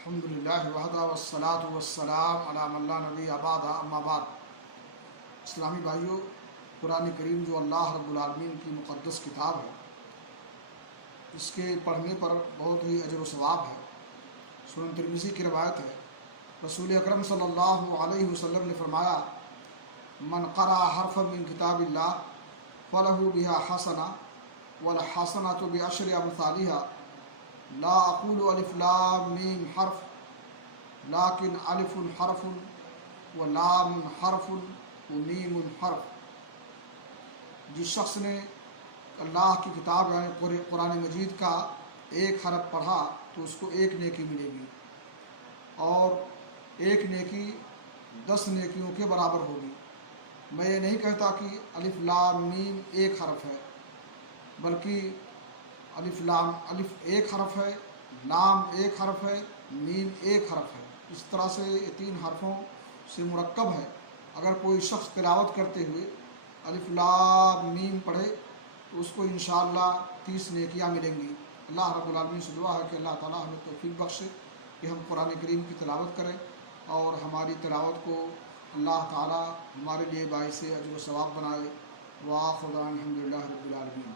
الحمدللہ وحدہ والصلاۃ والسلام علی من لا نبی بعد اما بعد۔ اسلامی بھائیوں، قرآن کریم جو اللہ رب العالمین کی مقدس کتاب ہے، اس کے پڑھنے پر بہت ہی اجر و ثواب ہے۔ سنن ترمذی کی روایت ہے، رسول اکرم صلی اللہ علیہ وسلم نے فرمایا، من قرأ حرفا من کتاب اللہ فلہ بہا حسنہ والحسنۃ بعشر امثالها لا اقول الف لام میم حرف لیکن الف حرف و لام حرف و میم حرف۔ جس شخص نے اللہ کی کتاب یعنی قرآن مجید کا ایک حرف پڑھا تو اس کو ایک نیکی ملے گی، اور ایک نیکی 10 نیکیوں کے برابر ہوگی۔ میں یہ نہیں کہتا کہ الف لام میم ایک حرف ہے، بلکہ الف ایک حرف ہے، لام ایک حرف ہے، میم ایک حرف ہے۔ اس طرح سے یہ 3 حرفوں سے مرکب ہے۔ اگر کوئی شخص تلاوت کرتے ہوئے الف لام میم پڑھے تو اس کو انشاءاللہ 30 نیکیاں ملیں گی۔ اللہ رب العالمین سے دعا ہے کہ اللہ تعالیٰ ہمیں توفیق بخشے کہ ہم قرآن کریم کی تلاوت کریں، اور ہماری تلاوت کو اللہ تعالیٰ ہمارے لیے باعث اجر و ثواب بنائے۔ وآخر دعوانا الحمدللہ رب العالمین۔